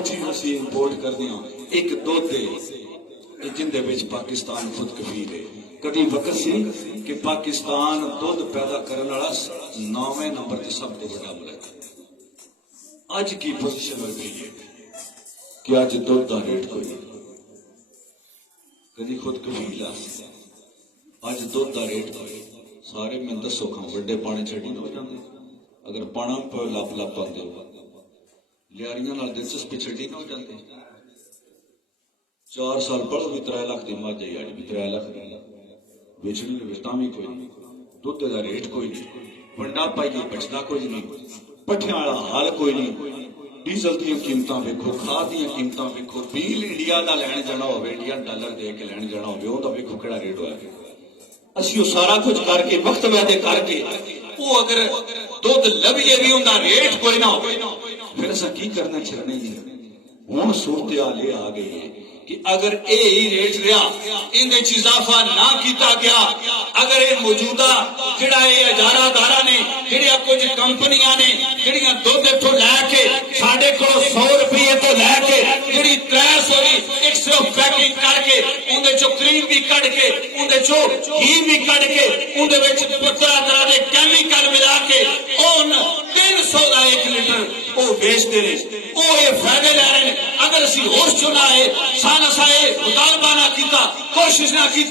हर चीज असीं इंपोर्ट करते हैं। एक दुध है जिंदे विच पाकिस्तान खुद कफील है। कभी वक्त सी कि पाकिस्तान दुध पैदा करने वाला 9वें नंबर से सब तो बड़ा मुल्क। अज की पोजिशन हो गई है कि अज दुध का रेट कोई नहीं, कभी खुद कफील अज दुध का रेट कोई। सारे मैं दसो खां वड्डे पाने छड़ी हो जाते, अगर पाना लप लप आते हो लियारियां नाल दिलचस्पी छड़ी हो जाते। 4 साल पढ़ो भी 3 लाख की मज आई, अज भी 3 लाख बेचनी भी कोई नहीं, दुध का रेट कोई नहीं, वंडा पाइए बचना कोई नहीं, पट्ठियां वाला हाल कोई नहीं। डीजल दी कीमत वेखो, खाद दी कीमत वेखो, बिल इंडिया का लैन जाना हो, इंडियन डॉलर दे के लैन जाना हो, वेखो किहड़ा रेट होया। असीं सारा कुछ करके वक्त वादे करके वो अगर दुध लभीए भी उनका रेट कोई ना हो, फिर असां की करना छड़ने ही। हुण सूरत हाल ये आ गई है कि अगर यही रेट रहा, इन इजाफा ना किया गया, अगर ये मौजूदा जिहड़ा ये इजारादारा ने जिहड़ियां कुछ कंपनियां ने जिहड़ियां दुध इत्थों लैके साडे कोल 100 रुपये तो लैके जिहड़ी 300 दी 100 पैकिंग करके उहदे चों क्रीम भी कढ के उहदे चों घी भी कढ के उहदे विच तरह दे कैमिकल मिला के उन 300 का 1 लीटर वो बेचते रहे, वो ये फायदे ले रहे हैं। अगर असीं होश चुना है सन असा मुतालबा ना किया, कोशिश ना की,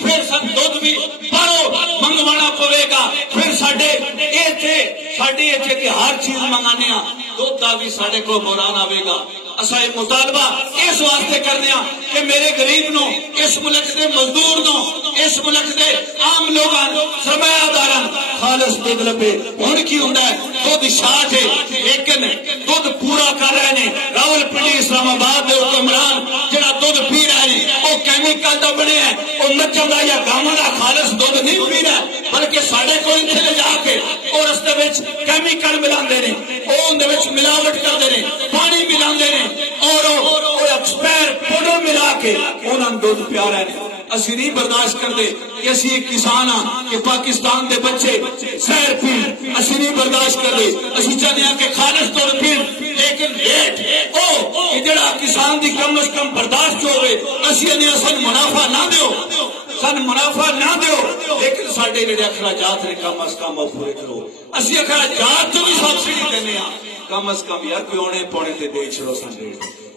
फिर सब दुध भी बाहरों मंगवाना पवेगा। फिर साडे इत्थे कि हर चीज मंगाने दुध का भी साडे को बुरान आवेगा। असा ये मुतालबा इस वास्ते करने कि मेरे गरीब नो, इस मुल्क के मजदूर नो, इस मुल्क के आम लोगों सरमायादारां खालिस दुध लभे। हुण की हुंदा है, दुध शाट है लेकिन दुध पूरा कर रहे हैं। रावलपिंडी इस्लामाबाद के हुक्मरान जिहड़ा दुध पी रहे हैं वो कैमिकल का बने है, वो मच्छर का या गावां का खालिस दुध नहीं पी रहा, बल्कि साडे कोल इत्थे ले जाके और रस्ते विच कैमिकल मिलांदे ने, वो उहदे विच मिलावट करदे ने, पानी मिलांदे ने और एक्सपायर पाउडर मिला के उन्होंने दुध पिया रहे हैं। असी नहीं बर्दाश्त करते कि असी एक किसान हाँ कि पाकिस्तान के बच्चे जहर पीन, असी नहीं बर्दाश्त करते। असी चाहते हैं कि खालिस दुध पीन, लेकिन रेट ओ जिहड़ा किसान की कम अज कम बर्दाश्त होवे। असी सन मुनाफा ना दियो, सन मुनाफा ना दियो, लेकिन साडे जिहड़े अखराजात ने कम अज कम पूरे करो। असी अखराजात तो भी सब्सिडी देने कम अज कम यार कोई औने पौने ते दे छड़ो सन।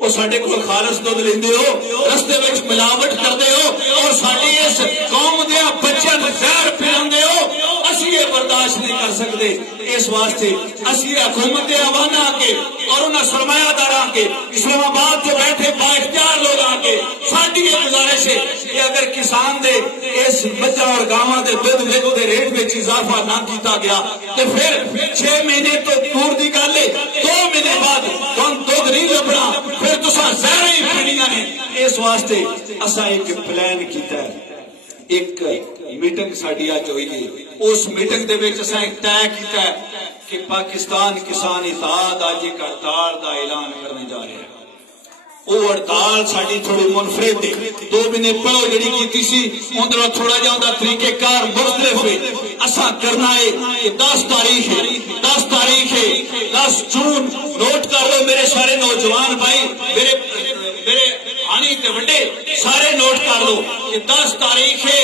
वो साडे कोल खालिस दुध लेंदे हो, रस्ते विच मिलावट करदे हो और साडी इस कौम दे बच्चों नूं जहर पिलांदे हो। असी ये बर्दाश्त नहीं कर सकते। इस वास्ते असी हुकूमत के हवाना आके और उन्हें सरमायादार आके इस्लामाबाद से बैठे 5-4 लोग आके साडी ये गुजारिश है कि अगर किसान दे इस मज्जा और गावां दे दुध दे रेट में इजाफा ना किया गया तो फिर 6 महीने तो दूर की गल है, 2 महीने बाद दुध नहीं लभना, फिर तुसां जहर ही पीणियां ने। इस वास्ते असा एक प्लान किया है, एक मीटिंग साडी अज हुई है। उस मीटिंग दे विच असां एक तय किया है कि पाकिस्तान किसान इत्तेहाद अज एक हड़ताल का ऐलान करने जा रहे हैं। वो हड़ताल साडी थोड़ी मुनफरिद है, 2 महीने पहले जिहड़ी कीती सी उधरों थोड़ा जिहा उहदा तरीकेकार मुख्तलिफ है। असां करना है कि 10 तारीख है, 10 तारीख है, 10 जून नोट कर लो मेरे सारे नौजवान भाई, मेरे आनी ते वड्डे सारे नोट कर लो कि 10 तारीख है,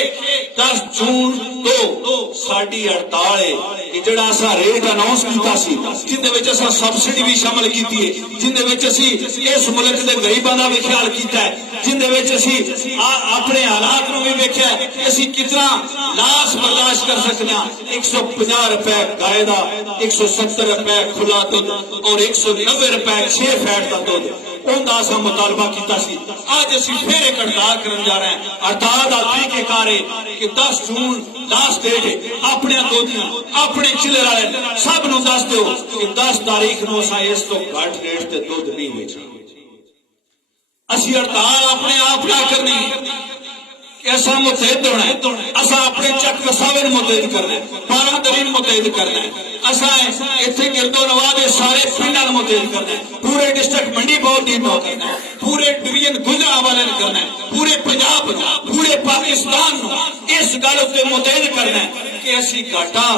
10 जून तो साडी हड़ताल है। जिहड़ा असां रेट अनाउंस कीता सी जिंदे विच असां सब्सिडी भी शामिल कीती है, जिंदे विच असीं इस मुल्क दे गरीबां दा भी ख्याल कीता है, जिंदे विच असीं अपने हालात नूं भी वेख्या कि असीं कितना लाश बर्दाश्त कर सकते हैं। 150 रुपए गाय दा, 170 रुपए खुला दुध और 190 रुपए 6 फैट का दुध उनका असां मुतालबा किया सी। अज असीं फिर एक हड़ताल करन जा रहे हैं। हड़ताल का तरीकेकार है कि 10 जून लास्ट डेट है, अपने दोधियां अपने चिल्लर वाले सब नूं दस दो कि 10 तारीख नूं असां इस तो घट रेट ते दुध नहीं बेचना। असीं हड़ताल अपने आप ना करनी, ऐसा मुतहद होना है। असा अपने चक वसावे मुतहद करना है, पारादरी मुतहद करना है। असा इतने गिरदो नवा दे सारे पिंडां मुतहद करना है, पूरे डिस्ट्रिक्ट मंडी बहुत मोदी नो करना है, पूरे डिवीजन गुजरांवाले ने करना है, पूरे पंजाब पूरे पाकिस्तान इस गल उत्ते मुतैद करना है कि असी घाटा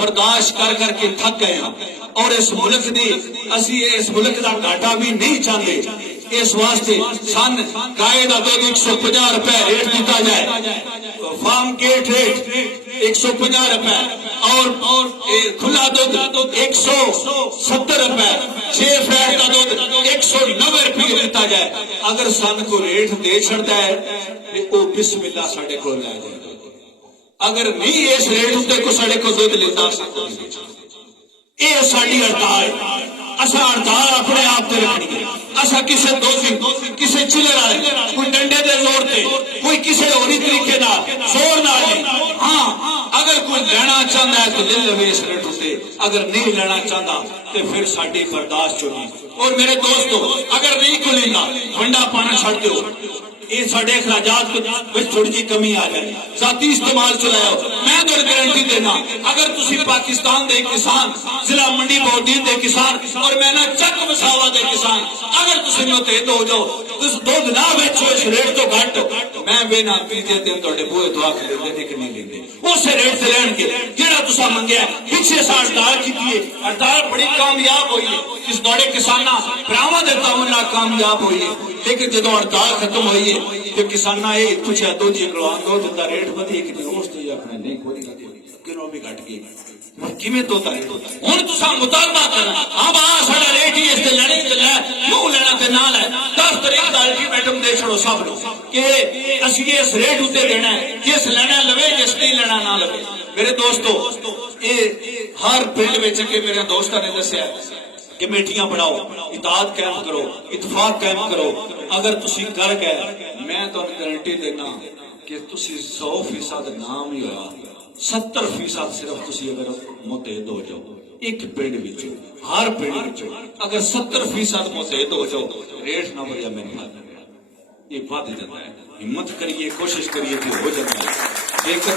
बर्दाश्त कर करके थक गए हैं और इस मुल्क दी असी इस मुल्क का घाटा भी नहीं चाहते। इस वास्ते सन गाय का दुध 150 रुपए रेट दिता जाए, फार्म गेट रेट 150 रुपए और खुला दुध 170 रुपए, 6 फैट का दुध 190 रुपये दिता जाए। अगर सन को रेट दे छड़ता है तो बिस्मिल्लाह साडे को लै जाए, अगर नहीं इस रेट उत्ते को साडे को दुध लेता ये साडी हड़ताल, असा हड़ताल अपने आप से रखनी है। असा किसी दोषी किसी चिल्लर वाले कोई डंडे के जोर से कोई किसी होरी तरीके ना जोर ना नहीं। हाँ अगर कोई लेना चाहता है तो ले लवे इस रेट उत्ते, अगर नहीं लेना चाहता तो फिर साडी बर्दाश्त होगी। और मेरे दोस्तों अगर नहीं को लेना वंडा पाना छड़ दो, ये साढ़े अखराजात में थोड़ी जी कमी आ जाए, जाती इस्तेमाल चलाओ। मैं तो गारंटी देना अगर तुसी पाकिस्तान दे किसान जिला मंडी बौद्दीन दे किसान और मैं ना चक वसावा दे किसान अगर तुसी मुतहद हो जाओ तुस दुध ना बेचो इस रेट तो घट, मैं बेना तीजे दिन तुहाडे बूहे दुआ के लेंदे कि नहीं लेंदे उस रेट से लैणगे जेड़ा तुसा मंगया। पिछे साल हड़ताल की हड़ताल बड़ी कामयाब हुई है, इस दौड़े किसाना भरावां दे तावन नाल कामयाब हुई है, लेकिन जो हड़ताल खत्म हुई है तो किसाना ये पूछा दो जी कलवान दो जिंदा रेट वधी कि उस तो अपने नहीं कोई किलो भी घट गई किवें तोता हुण तुसां मुतालबा करना हां बा साडा रेट ही इस ते लैणे ते लै क्यों लेना ते ना लै 10 तारीख दा अल्टीमेटम दे छड़ो सब नु कि असीं इस रेट उत्ते देना है, जिस लेना लवे जिस नहीं लेना ना लवे। मेरे दोस्तों ये हर पिंड विच के मेरे दोस्तां ने दस्सिया कमेटियां बनाओ, इताद कायम करो, इतफाक कायम करो। अगर तुसी कर गए मैं तो गारंटी देना कि तुसी 100% नाम ही होया, 70% सिर्फ तुसी अगर मुतहद हो जाओ एक पिंड विच हर पिंड विच अगर 70% मुतहद हो जाओ रेट ना बढ़िया मेरे ख्याल ये वध जाता है। हिम्मत करिए कोशिश करिए तो हो जाता है। लेकिन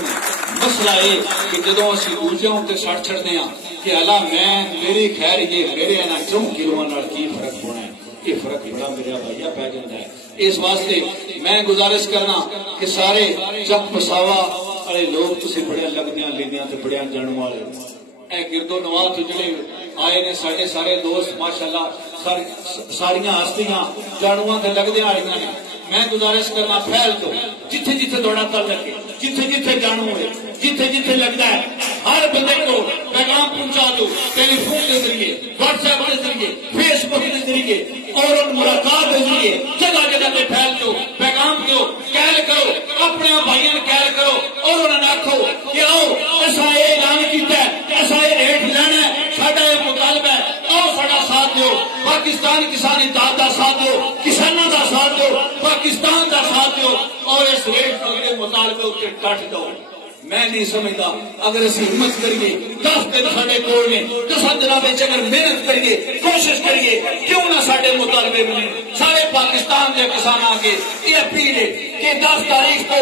मसला ये कि जो असं दूसरों उत्ते सड़ छड़ते हैं कि अला मैं मेरी खैर ये मेरे ना 4 किलों की फर्क होना है, ये फर्क बड़ा मेरा भैया पै जाता है। इस वास्ते मैं गुजारिश करना कि सारे चक मसावा वाले लोग तुम बड़िया लगदियां लेंदियां ते बड़िया जानू वाले गिरदो नवाज तो जिले आए ने साडे सारे दोस्त माशाअल्लाह सारियां हस्तियां जानूआं ते लगदियां आईयां ने। मैं गुजारिश करना फैल दो जिथे जिथे दौड़ा तल लगे, जिथे जिथे जानू है, जिथे जिथे लगता है हर बंदे को पैगाम पहुंचा दो, टेलीफोन के जरिए, व्हाट्सएप के जरिए, फेसबुक के जरिए और मुलाकात के जरिए जगह जगह पे फैल दो, पैगाम दो, कैल करो, अपने भाइयों ने कैल करो और उन्होंने आखो कि आओ ऐसा ऐलान किया ऐसा रेट लेना है, साडा ये मुतालबा है, आओ साडा साथ दो, पाकिस्तान किसान इत्तेहाद का साथ दो, किसानों का साथ दो, पाकिस्तान का साथ दो और इस रेट के मुतालबे उत्ते कट दो। मैं नहीं समझता अगर असं हिम्मत करिए 10 दिन साडे कोल ने 10 दिनों में अगर मेहनत करिए कोशिश करिए क्यों ना साडे मुतालबे बने। सारे पाकिस्तान के किसान आगे ये अपील है कि 10 तारीख को